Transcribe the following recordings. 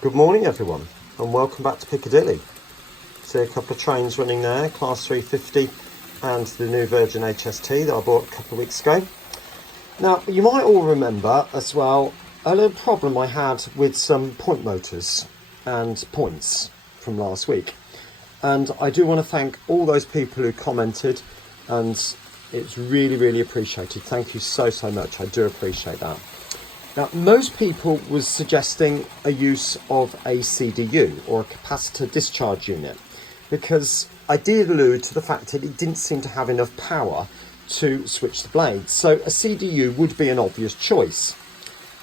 Good morning everyone and welcome back to Piccadilly. See a couple of trains running there, Class 350 and the new Virgin HST that I bought a couple of weeks ago. Now you might all remember as well a little problem I had with some point motors and points from last week. And I do want to thank all those people who commented, and it's really appreciated. Thank you so much, I do appreciate that. Now, most people was suggesting a use of a CDU or a capacitor discharge unit, because I did allude to the fact that it didn't seem to have enough power to switch the blades. So a CDU would be an obvious choice.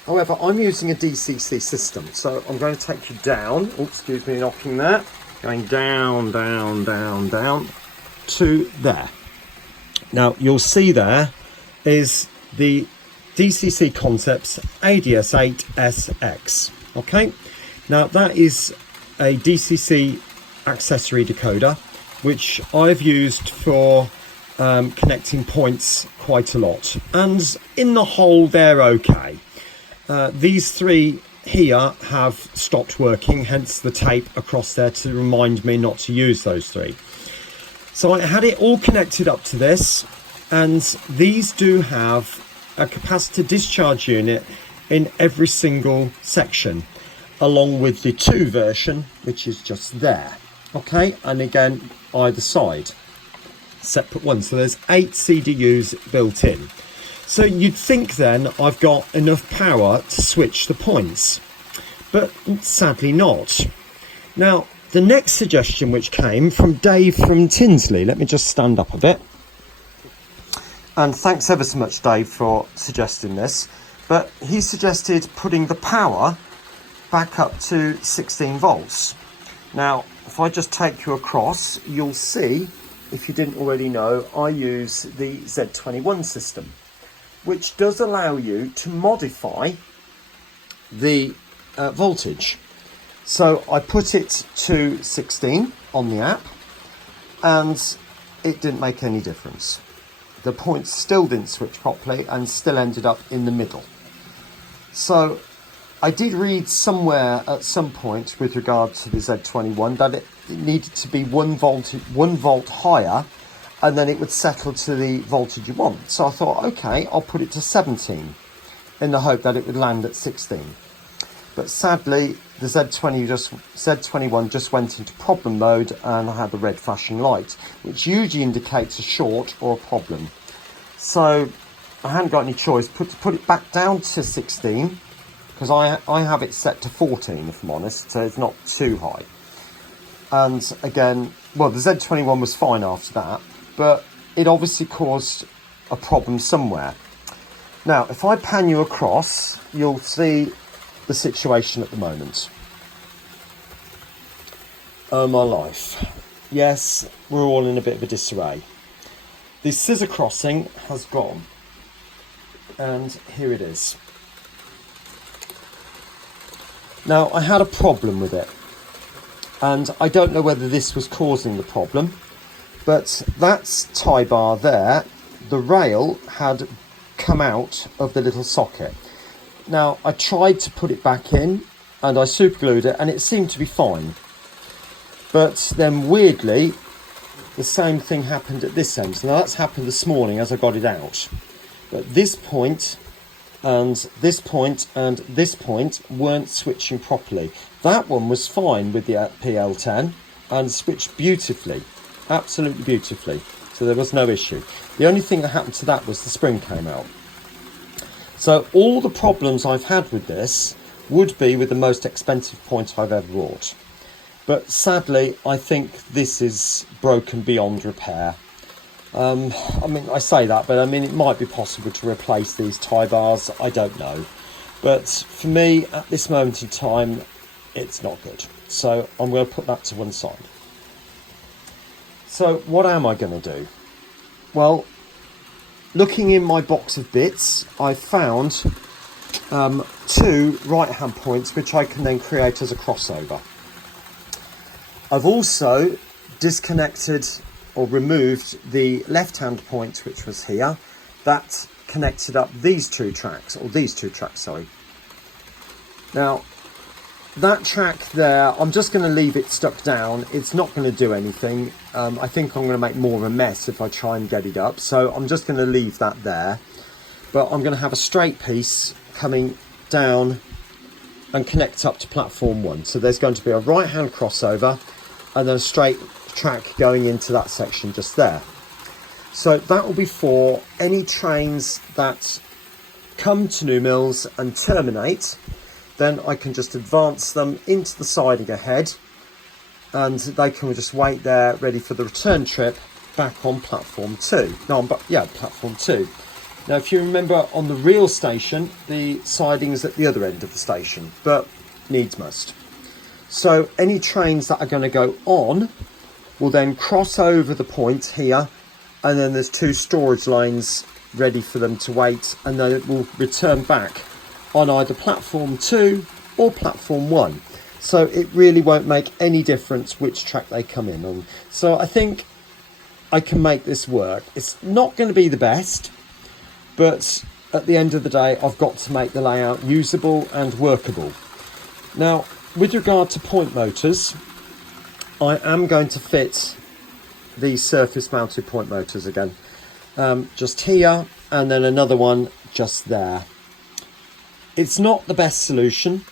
However, I'm using a DCC system, so I'm going to take you down. Oh, excuse me, knocking there. Going down to there. Now, you'll see there is the DCC Concepts ADS8SX. Okay, now that is a DCC accessory decoder which I've used for connecting points quite a lot, and in the whole they're okay. These three here have stopped working, hence the tape across there to remind me not to use those three. So I had it all connected up to this, and these do have a capacitor discharge unit in every single section, along with the 2 version, which is just there. Okay, and again either side, separate ones. So there's 8 CDUs built in. So you'd think then I've got enough power to switch the points, but sadly not. Now the next suggestion, which came from Dave from Tinsley, let me just stand up a bit. And thanks ever so much, Dave, for suggesting this. But he suggested putting the power back up to 16 volts. Now, if I just take you across, you'll see, if you didn't already know, I use the Z21 system, which does allow you to modify the voltage. So I put it to 16 on the app, and it didn't make any difference. The points still didn't switch properly and still ended up in the middle. So I did read somewhere at some point with regard to the Z21 that it needed to be 1 volt higher, and then it would settle to the voltage you want. So I thought, okay, I'll put it to 17 in the hope that it would land at 16. But sadly, the Z21 just went into problem mode, and I had the red flashing light, which usually indicates a short or a problem. So I hadn't got any choice but to put it back down to 16, because I have it set to 14, if I'm honest, so it's not too high. And again, well, the Z21 was fine after that, but it obviously caused a problem somewhere. Now, if I pan you across, you'll see the situation at the moment. Oh my life. Yes, we're all in a bit of a disarray. The scissor crossing has gone, and here it is. Now, I had a problem with it, and I don't know whether this was causing the problem, but that tie bar there, the rail had come out of the little socket. Now, I tried to put it back in, and I superglued it, and it seemed to be fine. But then, weirdly, the same thing happened at this end. Now, that's happened this morning as I got it out. But this point, and this point, and this point weren't switching properly. That one was fine with the PL10, and switched beautifully. Absolutely beautifully. So there was no issue. The only thing that happened to that was the spring came out. So all the problems I've had with this would be with the most expensive point I've ever bought. But sadly, I think this is broken beyond repair. I mean, I say that, but I mean, it might be possible to replace these tie bars. I don't know. But for me, at this moment in time, it's not good. So I'm going to put that to one side. So what am I going to do? Well, looking in my box of bits, I found 2 right-hand points which I can then create as a crossover. I've also disconnected or removed the left-hand point, which was here. That connected up these two tracks, sorry. Now, that track there, I'm just going to leave it stuck down. It's not going to do anything. I think I'm going to make more of a mess if I try and get it up. So I'm just going to leave that there. But I'm going to have a straight piece coming down and connect up to platform 1. So there's going to be a right hand crossover and then a straight track going into that section just there. So that will be for any trains that come to New Mills and terminate. Then I can just advance them into the siding ahead and they can just wait there ready for the return trip back on platform 2. Platform 2. Now, if you remember, on the real station, the siding is at the other end of the station, but needs must. So any trains that are going to go on will then cross over the point here, and then there's 2 storage lanes ready for them to wait, and then it will return back on either platform 2 or platform 1. So it really won't make any difference which track they come in on. So I think I can make this work. It's not going to be the best, but at the end of the day, I've got to make the layout usable and workable. Now, with regard to point motors, I am going to fit these surface mounted point motors again. Just here, and then another one just there. It's not the best solution,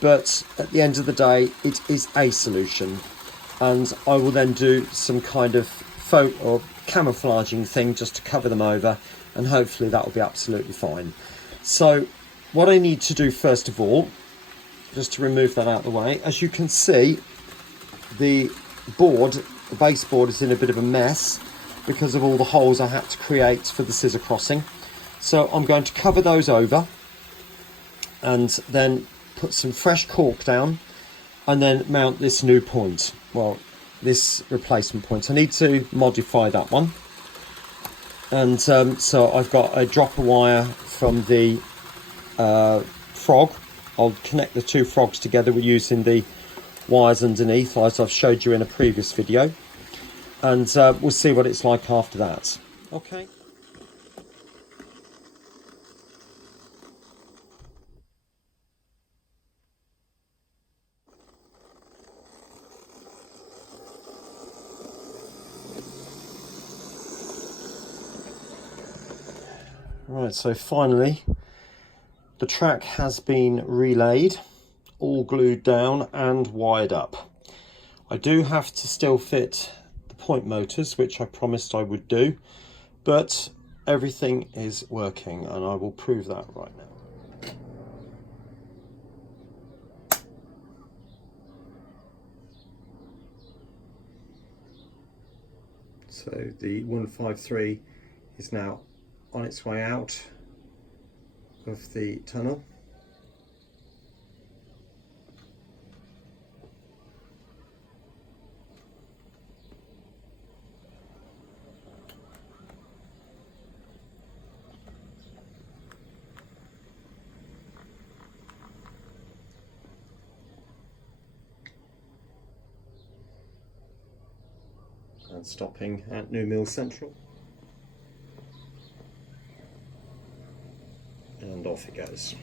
but at the end of the day, it is a solution. And I will then do some kind of photo or camouflaging thing just to cover them over, and hopefully that will be absolutely fine. So what I need to do first of all, just to remove that out of the way, as you can see, the baseboard is in a bit of a mess because of all the holes I had to create for the scissor crossing. So I'm going to cover those over and then put some fresh cork down and then mount this new point. Well, this replacement point. I need to modify that one. And so I've got a dropper wire from the frog. I'll connect the 2 frogs together using the wires underneath, as I've showed you in a previous video. And we'll see what it's like after that. Okay. Right, so finally the track has been relayed, all glued down and wired up. I do have to still fit the point motors, which I promised I would do, but everything is working and I will prove that right now. So the 153 is now on its way out of the tunnel. And stopping at New Mills Central. And off it goes.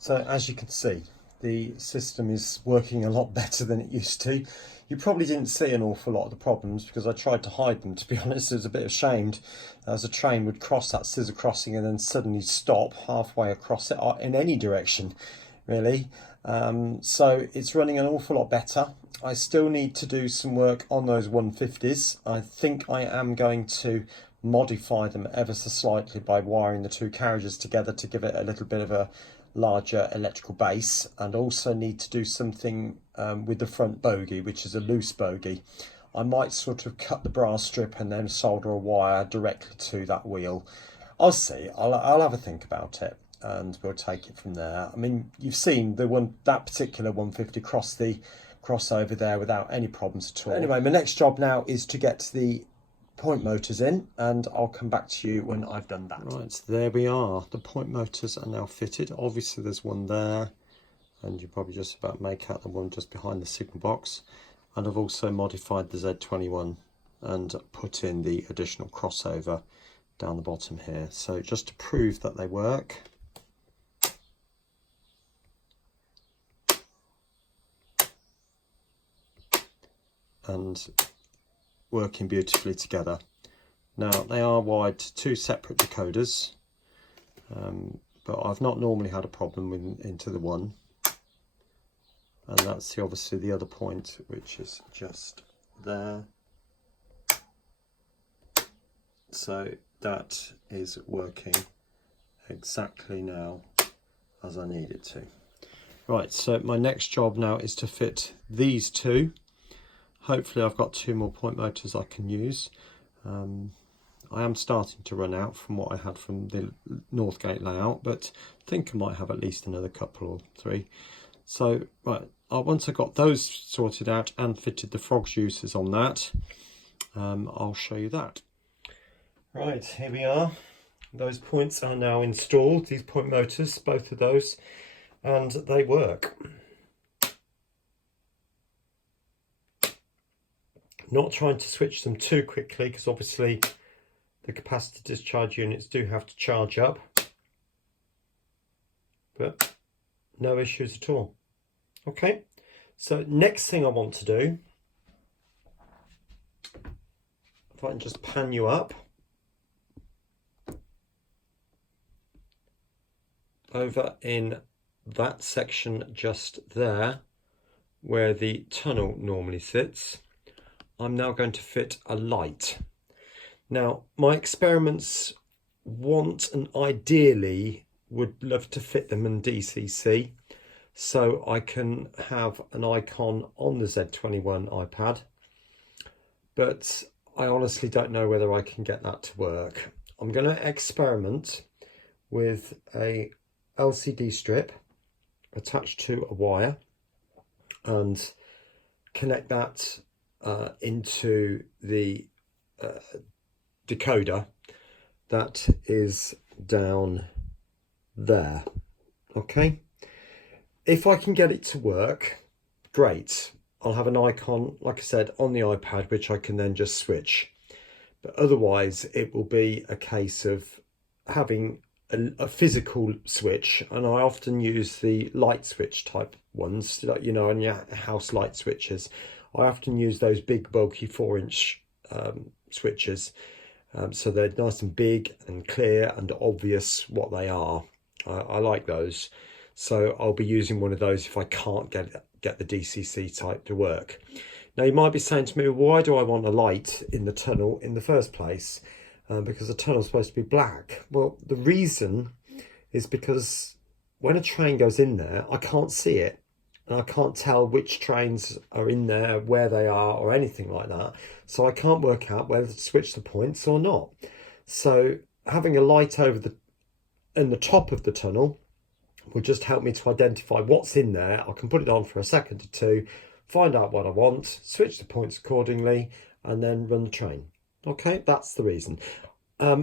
So as you can see, the system is working a lot better than it used to. You probably didn't see an awful lot of the problems because I tried to hide them, to be honest. I was a bit ashamed as a train would cross that scissor crossing and then suddenly stop halfway across it in any direction, really. So it's running an awful lot better. I still need to do some work on those 150s. I think I am going to modify them ever so slightly by wiring the 2 carriages together to give it a little bit of a larger electrical base, and also need to do something with the front bogie, which is a loose bogie. I might sort of cut the brass strip and then solder a wire directly to that wheel. I'll see. I'll have a think about it, and we'll take it from there. I mean, you've seen that particular 150 crossover there without any problems at all. Anyway, my next job now is to get the point motors in, and I'll come back to you when I've done that. Right, so there we are. The point motors are now fitted. Obviously there's one there, and you probably just about make out the one just behind the signal box. And I've also modified the Z21 and put in the additional crossover down the bottom here. So just to prove that they work, and working beautifully together. Now they are wired to two separate decoders, but I've not normally had a problem with into the one, and that's obviously the other point, which is just there. So that is working exactly now as I need it to. Right, so my next job now is to fit these two. Hopefully I've got two more point motors I can use. I am starting to run out from what I had from the Northgate layout, but I think I might have at least another couple or three. So right, once I got those sorted out and fitted the frog juicers on that, I'll show you that. Right, here we are. Those points are now installed, these point motors, both of those, and they work. Not trying to switch them too quickly, because obviously the capacitor discharge units do have to charge up, but no issues at all. Okay, so next thing I want to do, if I can just pan you up over in that section just there where the tunnel normally sits, I'm now going to fit a light. Now, my experiments want and ideally would love to fit them in DCC, so I can have an icon on the Z21 iPad, but I honestly don't know whether I can get that to work. I'm going to experiment with a LCD strip attached to a wire and connect that into the decoder that is down there. Okay, if I can get it to work, great. I'll have an icon, like I said, on the iPad, which I can then just switch. But otherwise it will be a case of having a physical switch, and I often use the light switch type ones, like, you know, on your house light switches. I often use those big bulky 4-inch switches, so they're nice and big and clear and obvious what they are. I like those, so I'll be using one of those if I can't get the DCC type to work. Now you might be saying to me, why do I want a light in the tunnel in the first place? Because the tunnel's supposed to be black. Well, the reason is because when a train goes in there, I can't see it. And I can't tell which trains are in there, where they are, or anything like that. So I can't work out whether to switch the points or not. So having a light over in the top of the tunnel will just help me to identify what's in there. I can put it on for a second or two, find out what I want, switch the points accordingly, and then run the train. Okay, that's the reason.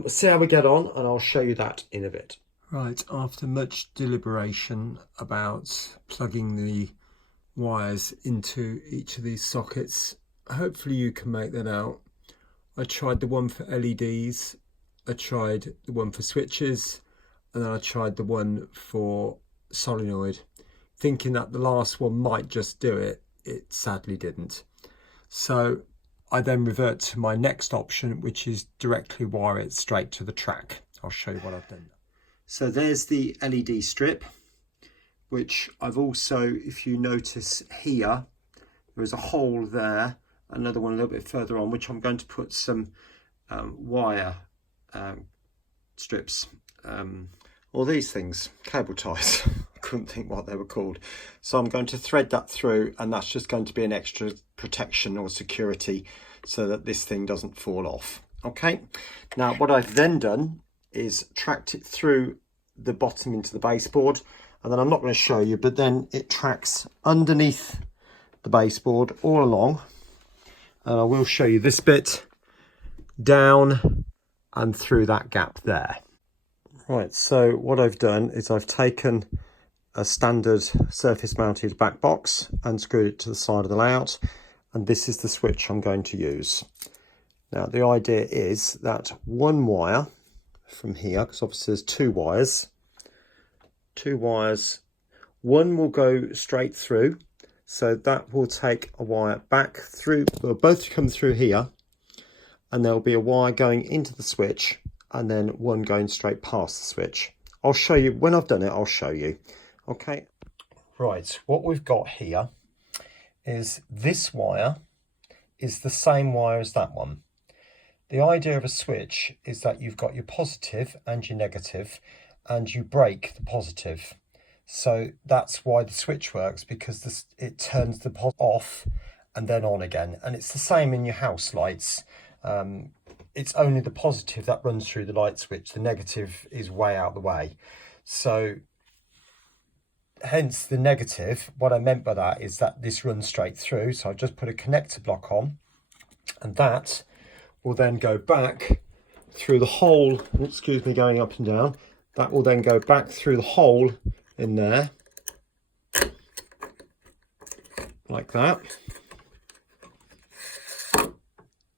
See how we get on, and I'll show you that in a bit. Right, after much deliberation about plugging the wires into each of these sockets, hopefully you can make that out. I tried the one for LEDs, I tried the one for switches, and then I tried the one for solenoid, thinking that the last one might just do it. It sadly didn't. So I then revert to my next option, which is directly wire it straight to the track. I'll show you what I've done. So there's the LED strip, which I've also, if you notice here, there is a hole there, another one a little bit further on, which I'm going to put some wire strips, or these things, cable ties. couldn't think what they were called. So I'm going to thread that through, and that's just going to be an extra protection or security so that this thing doesn't fall off. Okay, now what I've then done is tracked it through the bottom into the baseboard, and then I'm not going to show you, but then it tracks underneath the baseboard all along, and I will show you this bit down and through that gap there. Right, so what I've done is I've taken a standard surface mounted back box and screwed it to the side of the layout, and this is the switch I'm going to use. Now the idea is that one wire from here, because obviously there's two wires, one will go straight through, so that will take a wire back through, they'll both come through here, and there'll be a wire going into the switch and then one going straight past the switch. I'll show you, when I've done it, I'll show you. Okay. Right, what we've got here is this wire is the same wire as that one. The idea of a switch is that you've got your positive and your negative, and you break the positive. So that's why the switch works, because it turns the off and then on again. And it's the same in your house lights. It's only the positive that runs through the light switch. The negative is way out the way. So hence the negative. What I meant by that is that this runs straight through. So I've just put a connector block on, and that will then go back through the hole. Excuse me, going up and down. That will then go back through the hole in there, like that.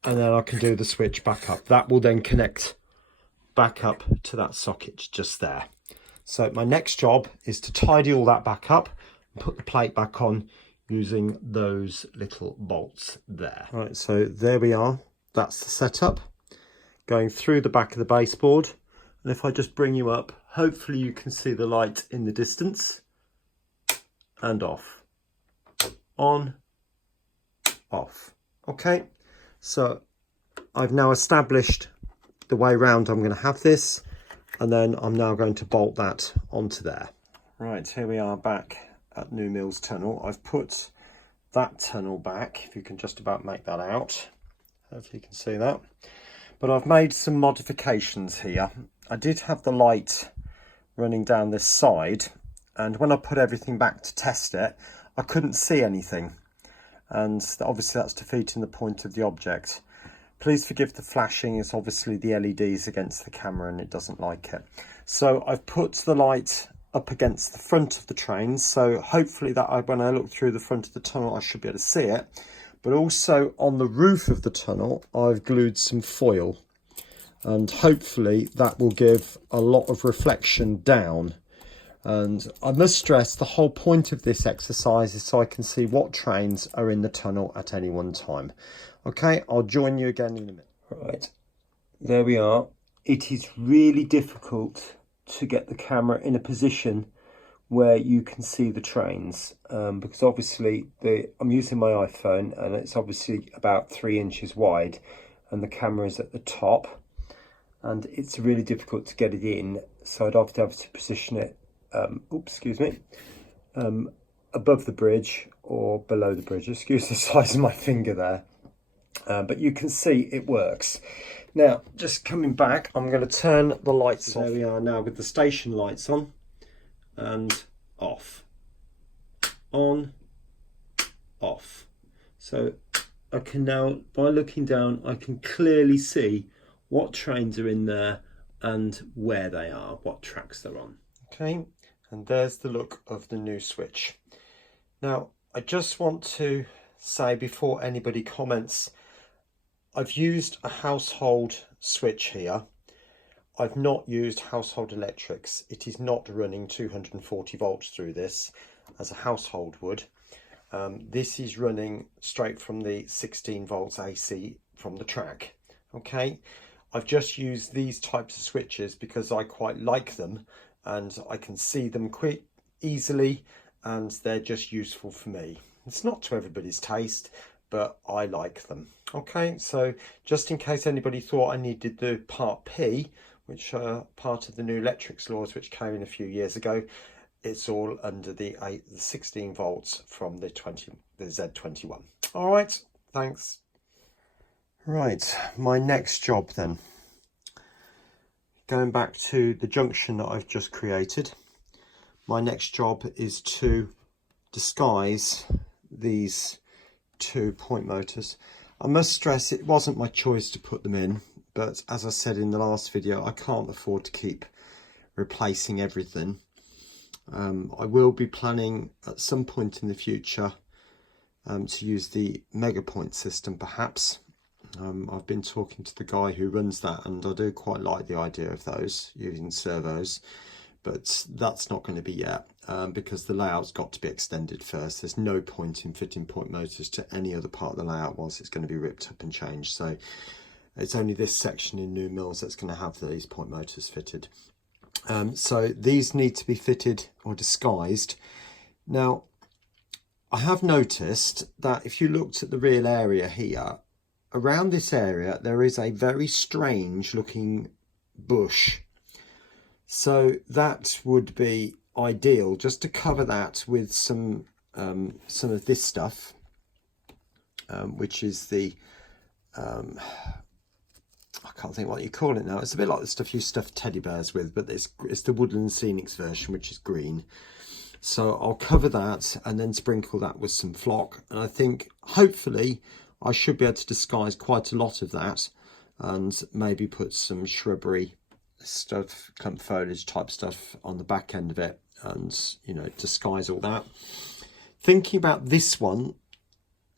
And then I can do the switch back up. That will then connect back up to that socket just there. So my next job is to tidy all that back up and put the plate back on using those little bolts there. Right, so there we are. That's the setup going through the back of the baseboard. And if I just bring you up, hopefully you can see the light in the distance. And off. On. Off. Okay. So I've now established the way round I'm going to have this, and then I'm now going to bolt that onto there. Right, here we are back at New Mills Tunnel. I've put that tunnel back, if you can just about make that out. Hopefully you can see that. But I've made some modifications here. I did have the light running down this side, and when I put everything back to test it, I couldn't see anything. And obviously that's defeating the point of the object. Please forgive the flashing, it's obviously the LEDs against the camera and it doesn't like it. So I've put the light up against the front of the train, so hopefully that when I look through the front of the tunnel I should be able to see it. But also on the roof of the tunnel I've glued some foil, and hopefully that will give a lot of reflection down. And I must stress, the whole point of this exercise is so I can see what trains are in the tunnel at any one time. Okay, I'll join you again in a minute. Right, there we are. It is really difficult to get the camera in a position where you can see the trains, because obviously I'm using my iPhone and it's obviously about 3 inches wide, and the camera is at the top, and it's really difficult to get it in. So I'd have to position it above the bridge or below the bridge. Excuse the size of my finger there. But you can see it works. Now, just coming back, I'm going to turn the lights off. There we are now with the station lights on and off. On, off. So I can now, by looking down, I can clearly see what trains are in there and where they are, what tracks they're on. Okay. And there's the look of the new switch. Now, I just want to say before anybody comments, I've used a household switch here. I've not used household electrics. It is not running 240 volts through this as a household would. This is running straight from the 16 volts AC from the track. Okay, I've just used these types of switches because I quite like them, and I can see them quite easily, and they're just useful for me. It's not to everybody's taste, but I like them. Okay, so just in case anybody thought I needed the Part P, which are part of the new electrics laws which came in a few years ago, it's all under the 16 volts from the Z21. All right, thanks. Right, my next job then. Going back to the junction that I've just created, my next job is to disguise these 2 point motors. I must stress it wasn't my choice to put them in, but as I said in the last video, I can't afford to keep replacing everything. I will be planning at some point in the future to use the Megapoint system perhaps. I've been talking to the guy who runs that, and I do quite like the idea of those using servos, but that's not going to be yet because the layout's got to be extended first. There's no point in fitting point motors to any other part of the layout whilst it's going to be ripped up and changed. So it's only this section in New Mills that's going to have these point motors fitted. So these need to be fitted or disguised. Now, I have noticed that if you looked at the real area here, around this area there is a very strange looking bush. So that would be ideal just to cover that with some of this stuff, which is the I can't think what you call it now. It's a bit like the stuff you stuff teddy bears with, but it's the Woodland Scenics version, which is green. So I'll cover that and then sprinkle that with some flock, and I think hopefully I should be able to disguise quite a lot of that, and maybe put some shrubbery stuff, clump foliage type stuff on the back end of it, and you know, disguise all that. Thinking about this one,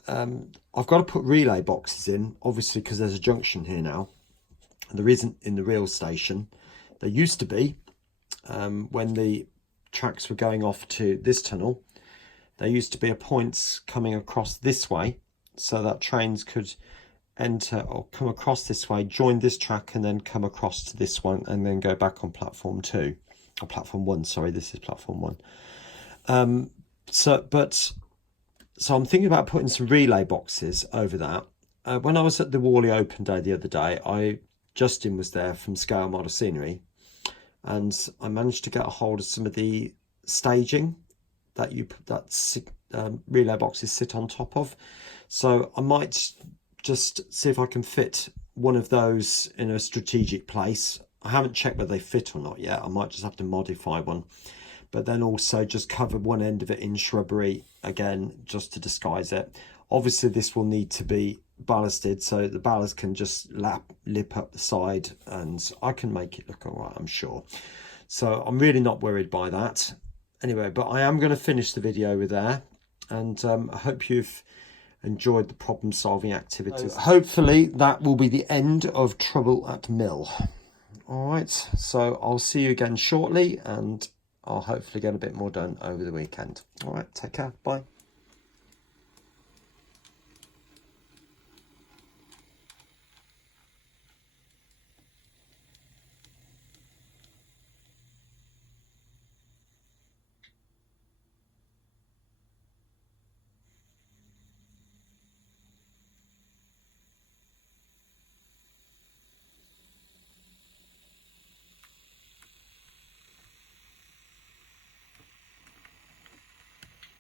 I've got to put relay boxes in, obviously, because there's a junction here now, and there isn't in the real station. There used to be when the tracks were going off to this tunnel. There used to be a points coming across this way, so that trains could enter or come across this way, join this track, and then come across to this one, and then go back on platform 2 or platform 1. Sorry, this is platform 1. So I'm thinking about putting some relay boxes over that. When I was at the Whalley Open Day the other day, Justin was there from Scale Model Scenery, and I managed to get a hold of some of the staging that relay boxes sit on top of. So I might just see if I can fit one of those in a strategic place. I haven't checked whether they fit or not yet. I might just have to modify one, but then also just cover one end of it in shrubbery again, just to disguise it. Obviously this will need to be ballasted, so the ballast can just lip up the side, and I can make it look all right, I'm sure. So I'm really not worried by that. Anyway, but I am going to finish the video with there, and I hope you've enjoyed the problem solving activities. Hopefully that will be the end of Trouble at Mill. All right, so I'll see you again shortly, and I'll hopefully get a bit more done over the weekend. All right, take care, bye.